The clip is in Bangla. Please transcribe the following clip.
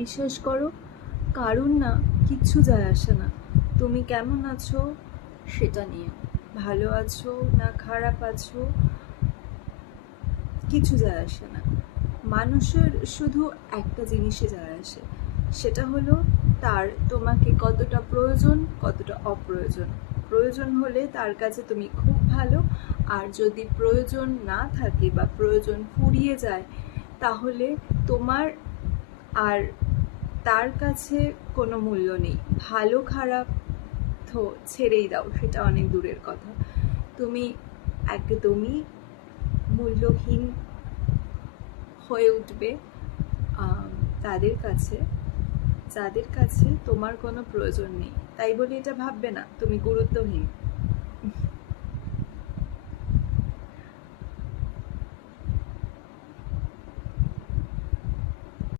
বিশ্বাস করো, কারুর না কিচ্ছু যায় আসে না তুমি কেমন আছো সেটা নিয়ে। ভালো আছো না খারাপ আছো কিছু যায় আসে না। মানুষের শুধু একটা জিনিসে যায় আসে, সেটা হলো তার তোমাকে কতটা প্রয়োজন, কতটা অপ্রয়োজন। প্রয়োজন হলে তার কাছে তুমি খুব ভালো, আর যদি প্রয়োজন না থাকে বা প্রয়োজন ফুরিয়ে যায় তাহলে তোমার আর তার কাছে কোনো মূল্য নেই। ভালো খারাপ তো ছেড়েই দাও, সেটা অনেক দূরের কথা। তুমি একদমই মূল্যহীন হয়ে উঠবে তাদের কাছে যাদের কাছে তোমার কোনো প্রয়োজন নেই। তাই বলে এটা ভাববে না তুমি গুরুত্বহীন।